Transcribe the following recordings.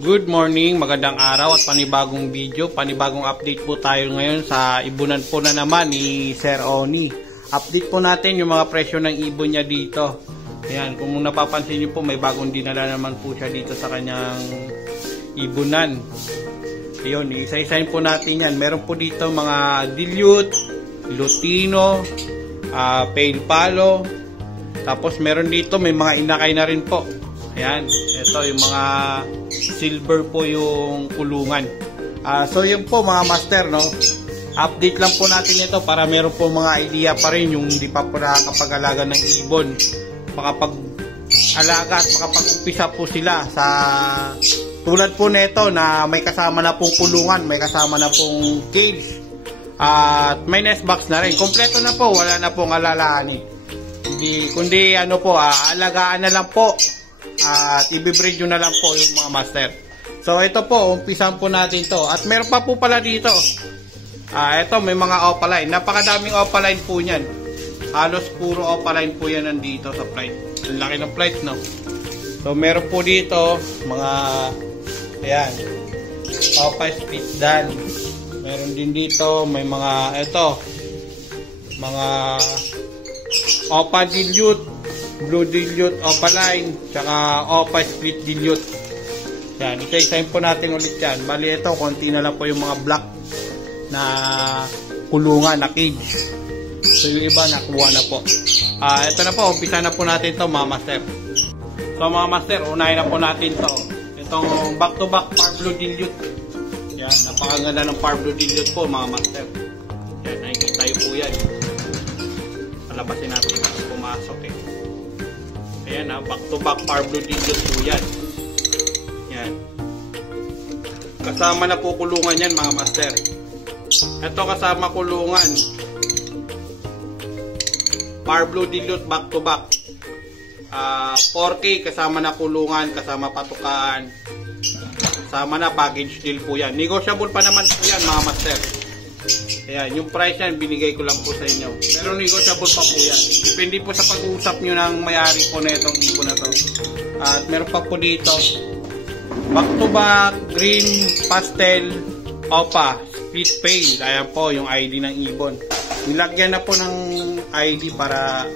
Good morning, magandang araw at panibagong video, panibagong update po tayo ngayon sa ibunan po na naman ni Sir Oni. Update po natin yung mga presyo ng ibon niya dito. Ayan, kung napapansin niyo po may bagong dinala naman po siya dito sa kanyang ibunan. Ayun, isa-isahin po natin yan. Meron po dito mga dilute, lutino, pale palo. Tapos meron dito may mga inakay na rin po. Ayan, ito yung mga silver po yung kulungan. So yun po mga master, no? Update lang po natin ito para meron po mga idea pa rin yung hindi pa po nakakapag-alaga ng ibon. Makapag-alaga at makapag-umpisa po sila sa tulad po nito na may kasama na pong kulungan, may kasama na pong cage at may nest box na rin. Kompleto na po, wala na pong alalaan eh. Kundi ano po, alagaan na lang po at i-breed nyo na lang po yung mga master. So ito po, umpisan po natin to. At meron pa po pala dito. Ito may mga opaline. Napakadaming opaline po niyan. Halos puro opaline po yan nandito sa flight. Ang laki ng flight, no? So meron po dito mga ayan, opa split dan. Meron din dito may mga ito mga opa dilute, blue dilute, opaline, tsaka opa split dilute. Yan, isa-isahin po natin ulit yan. Bali ito, konti na lang po yung mga black na kulungan, na cage. So yung iba nakuha na po. Ito na po, umpisa na po natin to mga master. So mga master, unahin na po natin to. Itong back to back par blue dilute. Yan, napakaganda ng par blue dilute po mga master. Yan, nakikita tayo po yan. Palabasin natin kasi pumasok eh. Ayan ha, back to back par blue dilute po yan. Yan. Kasama na po kulungan yan mga master. Ito kasama kulungan. Par blue dilute back to back. 4K kasama na kulungan, kasama patukaan. Kasama na package deal po yan. Negotiable pa naman po yan mga master. Ayan, yung price yan binigay ko lang po sa inyo. Pero negotiable pa po yan. Depende po sa pag-uusap nyo ng may-ari po na itong ibon na to. At meron pa po dito back to back, green, pastel, opa, split pale. Ayan po yung ID ng ibon. Nilagyan na po ng ID para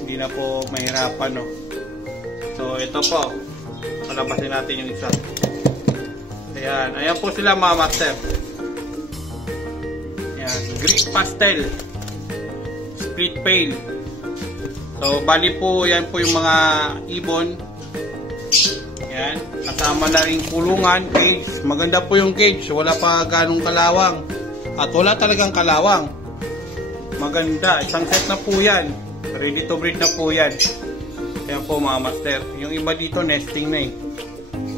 hindi na po mahirapan, no? So ito po, palabasin natin yung isa. Ayan, ayan po sila mga master. Ayan, green pastel, split pale. So bali po, yan po yung mga ibon. Ayan, kasama na rin kulungan, cage. Maganda po yung cage, wala pa ganong kalawang. At wala talagang kalawang. Maganda, isang set na po yan. Ready to breed na po yan. Ayan po mga master. Yung iba dito nesting na eh.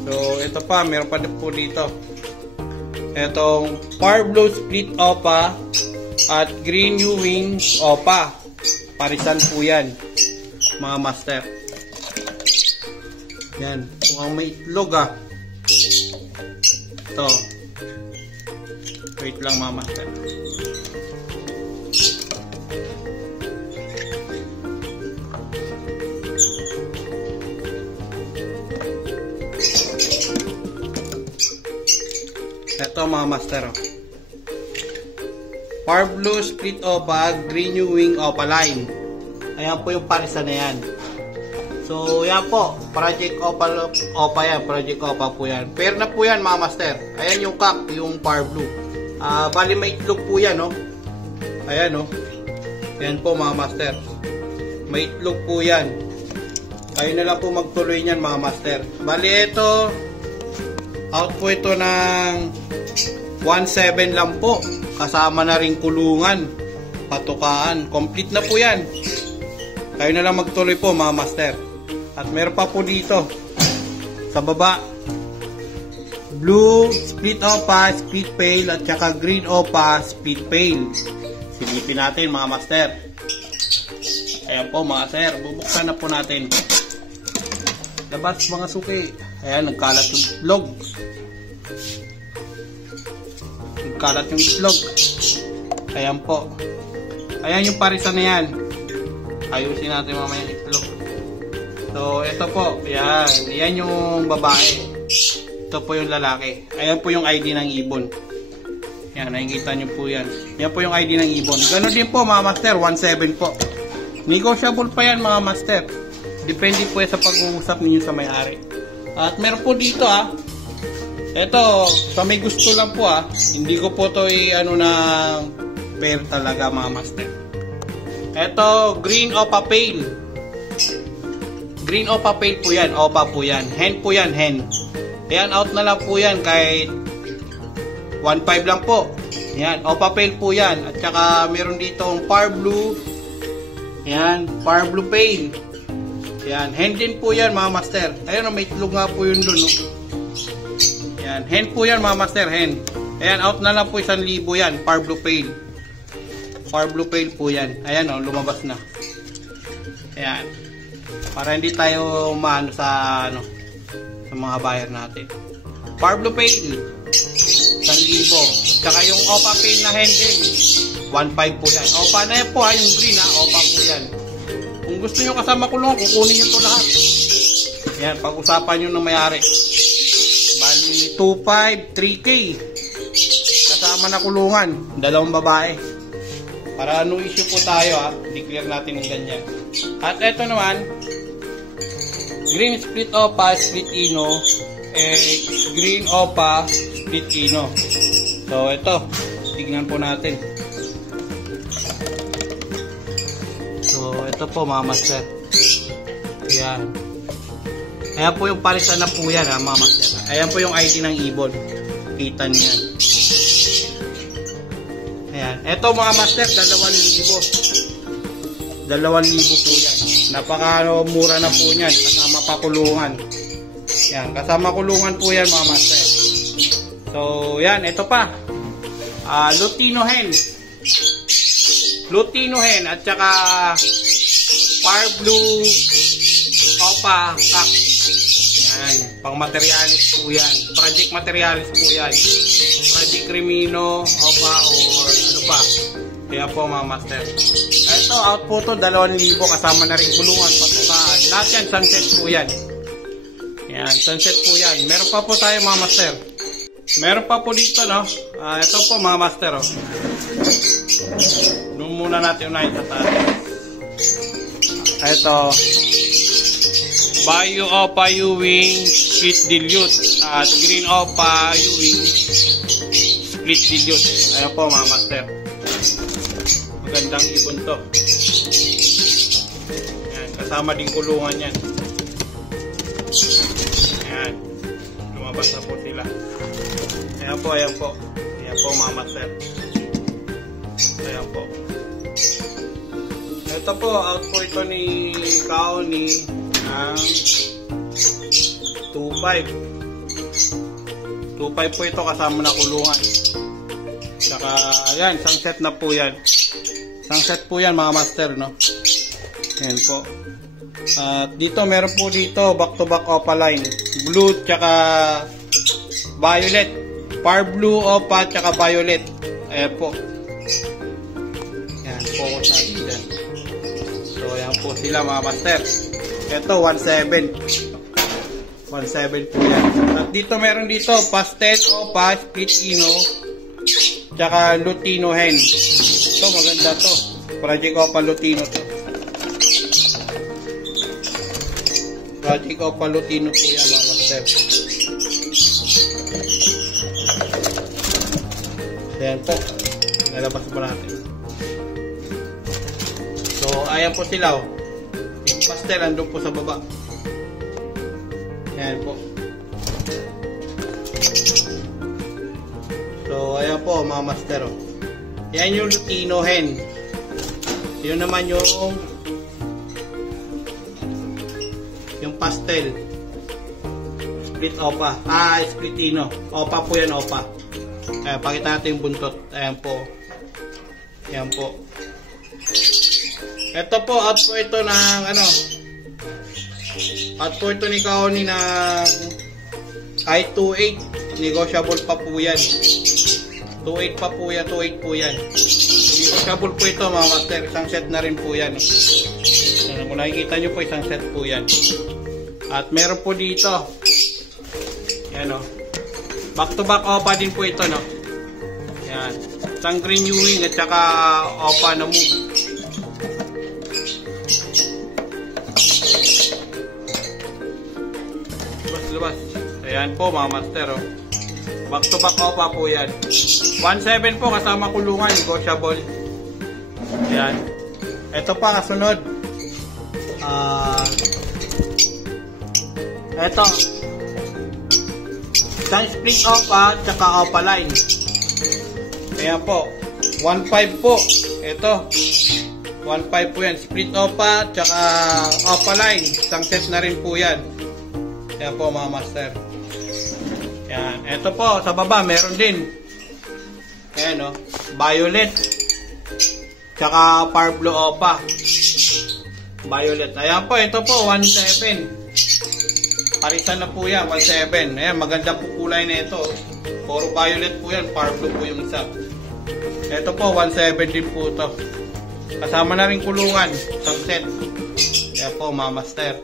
So ito pa, meron pa po dito. Itong par blue split opa at green Ewing opa. Parisan po yan mga master. Yan, mukhang may itlog Ito. Wait lang mga master. Ito mga master. Par blue split opa, green Ewing opaline. Ayan po yung parisan na yan. So yan po, project opa yan, project opa po yan. Pair na po yan mga master. Ayan yung cock, yung par blue. Bali may itlog po yan, no? Ayan, no? Ayan po mga master. May itlog po yan. Kayo na lang po magtuloy niyan mga master. Bali ito, out po ito ng 1.7 lang po. Kasama na rin kulungan, patukaan. Complete na po yan. Kayo na lang magtuloy po mga master. At meron pa po dito sa baba, blue split opa, split pale, at saka green opa, split pale. Silipin natin mga master. Ayan po mga sir, bubuksan na po natin. Labas mga suki. Ayan, nagkalat yung itlog. Nagkalat yung itlog. Ayan po. Ayan yung parisan na yan. Ayusin natin mamaya yung itlog. So, ito po. Yan. Yan yung babae. Ito po yung lalaki. Ayan po yung ID ng ibon. Yan, nakikita nyo po yan. Yan po yung ID ng ibon. Ganon din po mga master, 1.7 po. Negotiable pa yan mga master. Depende po sa pag-uusap ninyo sa may-ari. At meron po dito ito, sa may gusto lang po hindi ko po ito na pair talaga mga master. Ito, green Opa Pale. Green Opa Pale po yan, Opa po yan. Hen po yan, hen. Ayan, out na lang po yan kahit 1.5 lang po. Ayan, Opa Pale po yan. At saka meron dito Far Blue. Ayan, Far Blue Pale. Ayan, hen din po yan mga master. Ayan, may itlog nga po yun dun. Ayan, hen po yan mga master, hen. Ayan, out na lang po 1,000 yan. Far Blue Pale. Far Blue Pale po yan. Ayan lumabas na. Ayan. Para hindi tayo maano sa sa mga buyer natin. Far Blue Pale. 1,000. Tsaka yung Opa Pale na hen din. 1.5 po yan. Opa na yan po yung green Opa po yan. Kung gusto nyo kasama kulungan, kukunin nyo ito lahat. Yan, pag-usapan nyo ng may-ari. Bali, 2.5, 3K. Kasama na kulungan. 2 babae. Para no issue po tayo declare natin ng ganyan. At ito naman, green split Opa, split Ino. Green Opa, split Ino. So, ito. Tignan po natin. So, ito po mga master. Ayan. Ayan po yung palitan na po yan mga master. Ayan po yung ID ng ibon. Kita niyo yan. Ayan. Ito mga master, 2,000. 2,000 po yan. Napaka-mura na po yan. Kasama pa kulungan. Ayan. Kasama kulungan po yan mga master. So, yan. Ito pa. Lutino hen. Lutino hen at saka Far Blue Opa Kak. Yan, pang materialis po yan. Project materialis po yan. Project Crimino, Opa or ano pa. Kaya po mga master. Ito, out po to 2,000 kasama na rin kulungan, patukaan. Lahat yan, sunset po yan. Yan, sunset po yan. Meron pa po tayo mga master. Meron pa po dito ito po mga master Doon muna natin unahin sa taas. Ito, Bayou Opa Ewing Split Dilute at Green Opa Ewing Split Dilute. Ayan po mga master. Magandang ibon to. Ayan, kasama din kulungan yan. Ayan, lumabas na po sila. Ayan po, ayan po. Ayan po mga master. Ayan po. Ito po, out po ito ni Kaoni ng 2.5. 2.5 po ito kasama na kulungan. Saka, ayan, sunset na po yan. Sunset po yan mga master, Ayan po. At dito, meron po dito, back to back Opa line. Blue, tsaka violet. Far Blue Opa, tsaka violet. Ayan po. Ayan, focus natin dyan. So, ayan po sila mga master. Ito, 1.7. 1.7 po yan. At dito, meron dito, pastel Opa, split Ino, tsaka Lutino hen. Ito, maganda to. Project Opa Lutino to. Project Opa Lutino po yan mga master. Ayan po. Nalabas po natin. So, ayan po sila. Yung pastel, andun po sa baba. Ayan po. So, ayan po mga master. Yan yung Lutino hen. Yun naman yung pastel. Split Opa. Split Ino. Opa po yan, Opa. Ayan, pakita natin yung buntot. Ayan po. Ayan po. Ito po, out po ito ng out po ito ni Kaoni ng I28. Negotiable pa po yan. 28 pa po yan. 28 po yan. Negotiable po ito mga master. Isang set na rin po yan. Kung nakikita nyo po, isang set po yan. At meron po dito. Yan o. Back to back OPA din po ito, no? Yan. Isang green Ewing at saka OPA na move. Lubas. Ayan po mga master, oh. Back to back OPA po yan. 1.7 po kasama kulungan, negotiable. Ayan. Ito pa kasunod. Ito. Isang split OPA tsaka OPA line. Ayan po. 1.5 po. Ito. 1.5 po yan. Split OPA tsaka OPA line. Isang set na rin po yan. Ayan po mga master. Ayan. Ito po sa baba meron din. Ayan o. Violet. Tsaka Parblo OPA. Violet. Ayan po. Ito po 1.7. Parisan na po yan. 1.7. Ayan. Maganda po kulay na ito. Puro violet po yan. Parblo po yung isa. Ito po 1.7 din po ito. Kasama na rin kulungan. Isang set. Ayan po mga master.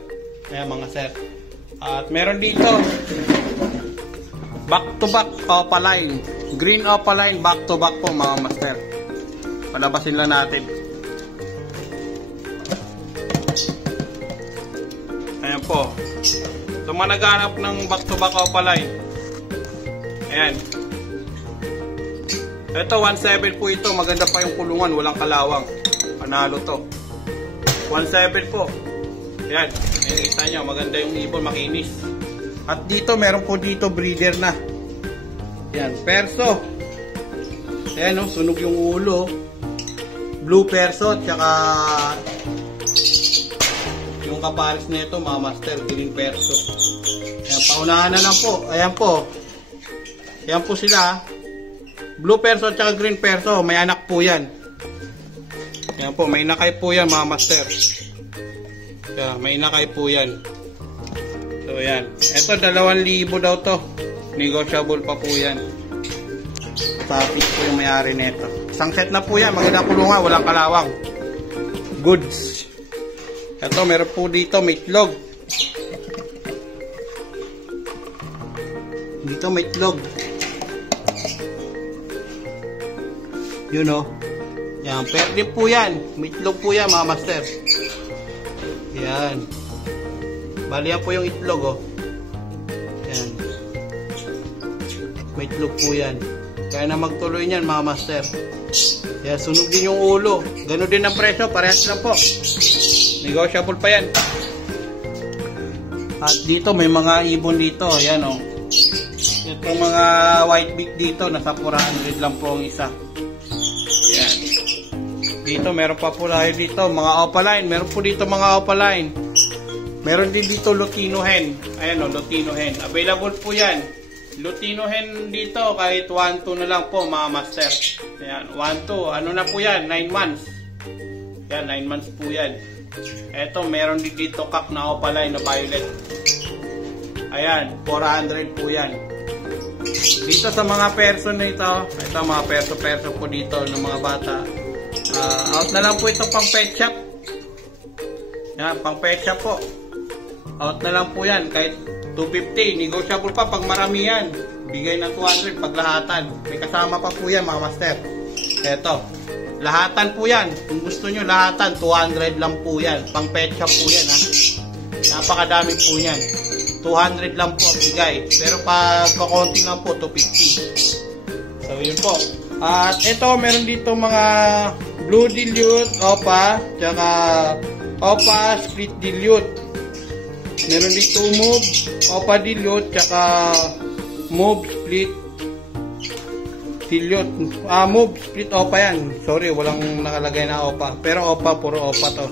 Ayan mga sir. At meron dito back to back OPA line. Green OPA line back to back po mga master. Palabasin lang natin. Ayan po. So managanap ng back to back OPA line. Ayan. Ito 1.7 po ito. Maganda pa yung kulungan. Walang kalawang. Panalo to. 1.7 po. Ayan. Nakikita nyo, maganda yung ibon, makinis. At dito, meron po dito breeder na. Ayan, perso. Ayan o, sunog yung ulo. Blue perso, tsaka yung kapares nito, mga master, green perso. Ayan, paunahan na lang po. Ayan po. Ayan po sila. Blue perso, tsaka green perso. May anak po yan. Ayan po, may nakay po yan, mga master. Yeah, may inakay po yan. So yan. Ito 2,000 daw to. Negotiable pa po yan. Tapos po yung may-ari nito. Isang set na po yan. Maganda kulungan. Walang kalawang. Goods. Ito meron po dito may itlog. Dito may itlog. Yun o. Yan. Pwede po yan. May itlog po yan mga master. Yan. Bali yan po yung itlog, oh. Yan. May itlog po yan. Kaya na magtuloy niyan, mga master. Yan, sunog din yung ulo. Ganun din ang presyo, parehas lang po. Negotiable pa yan. At dito, may mga ibon dito. Yan, oh. Itong mga white beak dito, nasa 400 lang po ang isa. Yan. Dito, meron pa po tayo dito, mga OPA line. Meron po dito mga OPA line. Meron din dito Lutino hen. Ayan o, Lutino hen. Available po yan. Lutino hen dito, kahit 1-2 na lang po, mga master. Ayan, 1-2. Ano na po yan? 9 months. Ayan, 9 months po yan. Eto, meron din dito kak na OPA line na violet. Ayan, 400 po yan. Dito sa mga person na ito, mga perso-perso po dito ng mga bata. Out na lang po ito pang pet shop. Yan, pang pet shop po. Out na lang po yan. Kahit 250. Negotiable pa pag marami yan. Bigay ng 200 pag lahatan. May kasama pa po yan mga master. Eto. Lahatan po yan. Kung gusto nyo lahatan, 200 lang po yan. Pang pet shop po yan ha. Napakadami po yan. 200 lang po bigay. Pero pag kakonti lang po, 250. So yun po. At ito, meron dito mga Blue Dilute, OPA, tsaka OPA Split Dilute. Meron dito Move, OPA Dilute, tsaka Move Split Dilute. Move Split OPA yan. Sorry, walang nakalagay na OPA. Pero OPA, puro OPA to.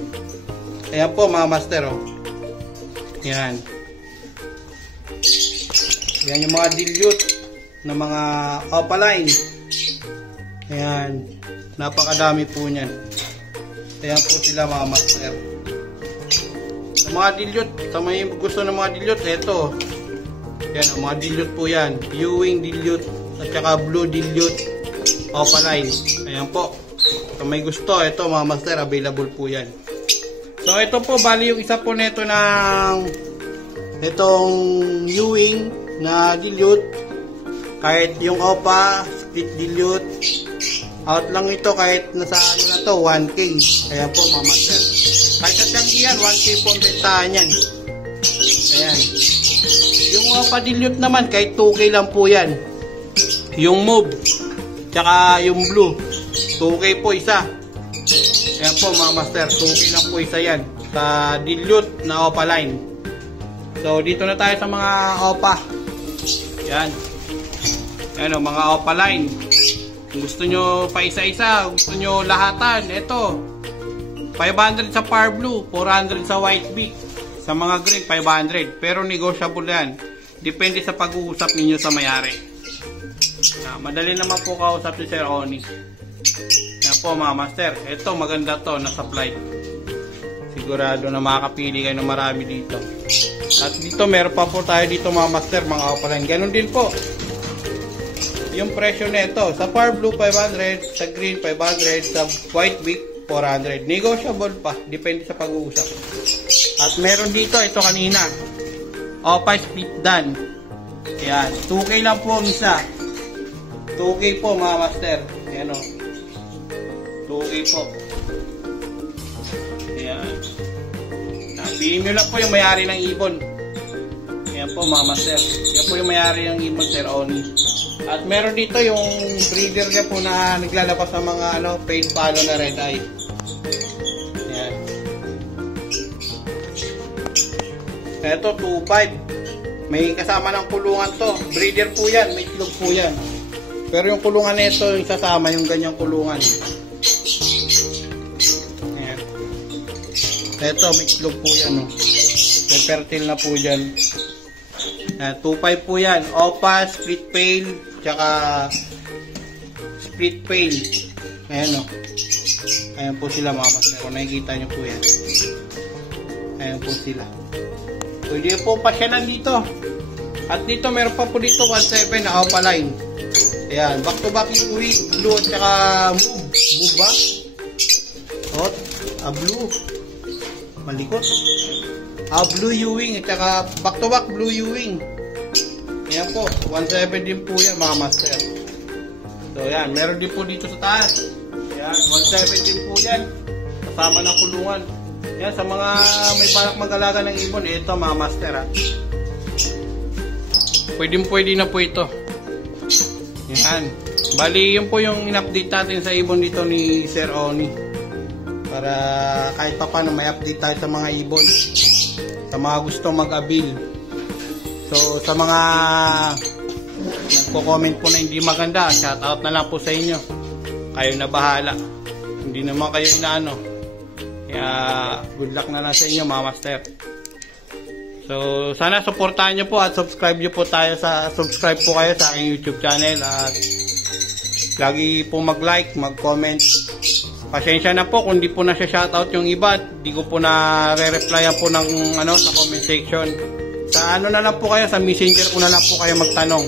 Ayan po mga master, oh. Yan. Yan yung mga dilute na mga OPA line. Ayan. Napakadami po niyan. Ayan po sila mga master. Sa mga dilute, sa may gusto ng mga dilute, eto. Yan, ang mga dilute po yan. Ewing dilute at saka blue dilute OPA line. Ayan po. Sa may gusto, eto mga master, available po yan. So ito po bali yung isa po nito ng itong Ewing na dilute. Kahit yung OPA, split dilute, out lang ito kahit nasa ano na to, 1K. Kaya po mga master. Kahit sa Tianggian, 1K po ang bentahan yan. Ayan. Yung OPA dilute naman, kahit 2K lang po yan. Yung Move, tsaka yung Blue, 2K po isa. Ayan po mga master, 2K lang po isa yan. Sa dilute na OPA line. So dito na tayo sa mga OPA. Ayan. Ayan o, mga OPA line. Kung gusto nyo pa isa-isa, gusto nyo lahatan, ito 500 sa Par Blue, 400 sa White Beak. Sa mga green, 500. Pero negotiable yan. Depende sa pag-uusap ninyo sa mayari. Madali naman po kausap si Sir Oni. Yan po mga master. Ito maganda to na supply. Sigurado na makakapili kayo ng marami dito. At dito meron pa po tayo dito mga master, mga OPA line. Ganon din po yung presyo nito. Sa Par Blue 500, sa green 500, sa White Beak 400. Negotiable pa, depende sa pag-uusap. At meron dito, ito kanina, OPA split dan. Ayan, 2K lang po ang isa. 2K po mga master. Ayan o, 2K po. Ayan. Sabihin nyo lang po yung mayari ng ibon. Ayan po mga master. Ayan po yung mayari ng ibon, Sir Oni. At meron dito yung breeder niya po na naglalabas ng mga paid follow na red eye. Ayan. Ito 2.5. May kasama ng kulungan to. Breeder po yan, may itlog po yan. Pero yung kulungan nito yung sasama yung ganyang kulungan. Ayan. Ito may itlog po yan. May fertile na po dyan. 2.5 po yan. OPA, split pail, tsaka split pail. Ayan o. Ayan po sila mga master. Kung nakikita nyo po yan. Ayan po sila. Pwede po pasyalan dito. At dito meron pa po dito 1.7 na OPA line. Ayan. Back to back Ewing, Blue at tsaka Move. Move ba? Hot. Blue. Malikot. Blue Ewing at saka back to back Blue Ewing. Ayan po, 1.7 din po yan mga master. So yan, meron din po dito sa taas. Ayan, 1.7 din po yan. Kasama ng kulungan. Yan, sa mga may balak mag-alaga ng ibon, ito mga master ha. Pwede na po ito. Yan. Bali, yun po yung in-update natin sa ibon dito ni Sir Oni. Para kahit pa paano may update tayo sa mga ibon. Sa mga gusto mag-abil. So sa mga nagko-comment po na hindi maganda, shout out na lang po sa inyo. Kayo na bahala. Hindi naman kayo inaano. Kaya good luck na lang sa inyo mga master. So sana suportahan nyo po at subscribe po kayo sa aking YouTube channel. At lagi po mag-like, mag-comment. Pasensya na po kung di po na siya shoutout yung iba. Di ko po na re-replyan po ng sa comment section. Sa na lang po kayo, sa messenger ko na lang po kayo magtanong.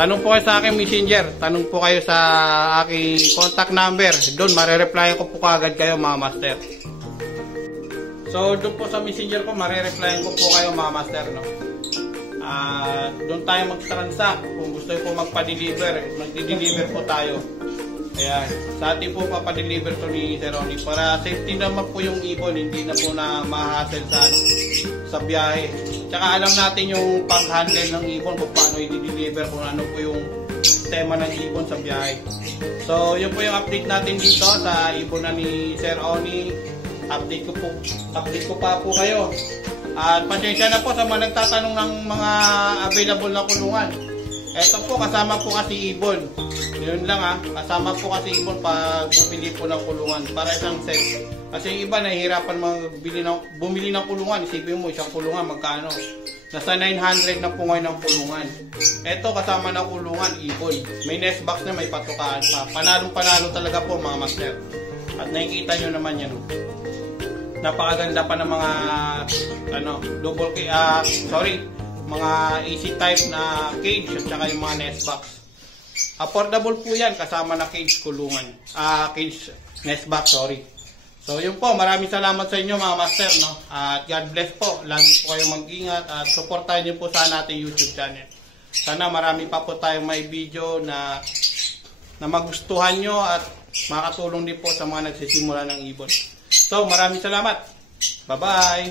Tanong po kayo sa aking messenger. Tanong po kayo sa aking contact number. Doon mare-replyan ko po kaagad kayo mga master. So doon po sa messenger ko, mare-replyan ko po kayo mga master. No? Doon tayo mag-transact. Kung gusto po magpa-deliver, magdi-deliver po tayo. Ayan, sa atin po papadeliver to ni Sir Oni para safety naman po yung ibon, hindi na po na ma-hassle sa biyahe. Tsaka alam natin yung pag-handle ng ibon kung paano i-deliver, kung ano po yung tema ng ibon sa biyahe. So yun po yung update natin dito sa ibon na ni Sir Oni. Update ko pa po kayo. At pasensya na po sa mga nagtatanong ng mga available na kulungan. Ito po, kasama po kasi ibon. Yun lang kasama po kasi ibon pag bumili po ng kulungan. Para isang set. Kasi yung iba nahihirapan bumili ng kulungan. Isipin mo, isang kulungan magkano? Nasa 900 na po ngayon ang kulungan. Ito kasama ng kulungan, ibon. May nest box na may patukaan pa. Panalong-panalo talaga po mga master. At nakikita nyo naman yan. Napakaganda pa ng mga mga AC type na cage at saka yung mga nest box. Affordable po yan kasama na cage kulungan. Cage nest box, sorry. So So yun po, maraming salamat sa inyo mga master, no? At God bless po. Lagi po kayong mag-ingat at supportahan niyo po sana ating YouTube channel. Sana marami pa po tayong may video na magustuhan nyo at makatulong din po sa mga nagsisimula ng ibon. So maraming salamat. Bye-bye.